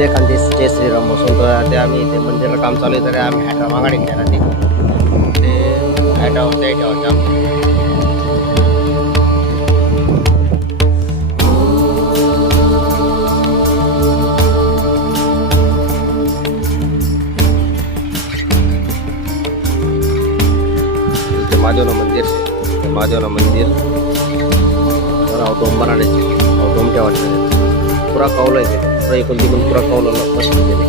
जय खानदेश जय श्रीराम बसून तर ते आम्ही ते मंदिराला काम चालू आहे तर आम्ही हॅड्रा मागाडी घ्यायला ते हॅड्रावर ते ठेवायचं आमचं. महादेवना मंदिर से महादेवना मंदिर डोम बनाण्याचे डोम ठेवायचे पुरा कौल आहे ते पुरा एकूण तिकून पुरा कौलाला मस्त केले.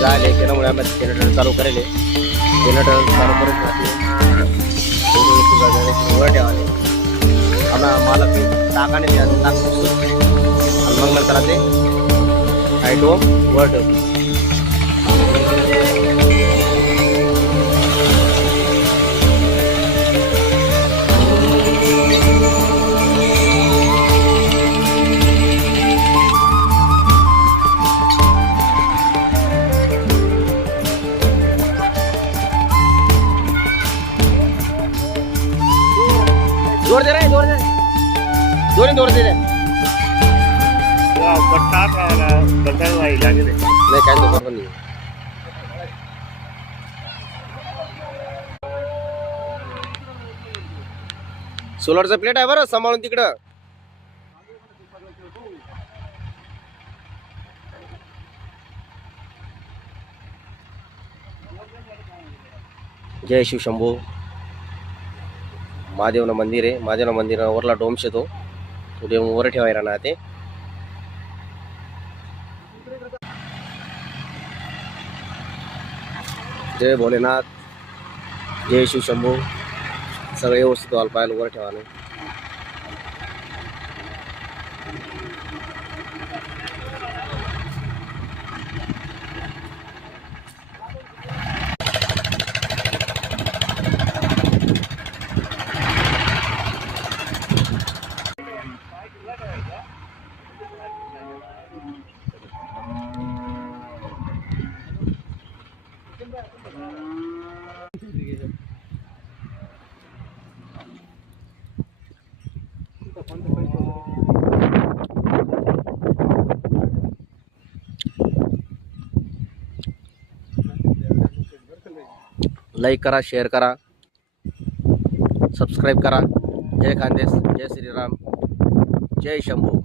झाले त्यामुळे आम्ही जनरेटर चालू करेल जनरेटर चालू करत वर ठेवाले आम्हाला मला टाकाने टाकतो आणि मग नंतर ते हायडोम वर ठेवतो. जोर दे रे जोर दे दोन्ही जोर दे रे नाही काय तो बरोबर नाही. सोलरचं प्लेट आहे बरं सांभाळून तिकडं. जय शिवशंभू. महादेवना मंदिर आहे महादेवना मंदिरावरला डोम्स येतो तो डोम वर ठेवायला ना ते. जय भोलेनाथ जय शिवशंभू. सगळे व्यवस्थित व्हायला पाहिजे वर ठेवायला. लाईक करा शेअर करा सबस्क्राईब करा. जय खानदेश जय श्रीराम जय शंभू.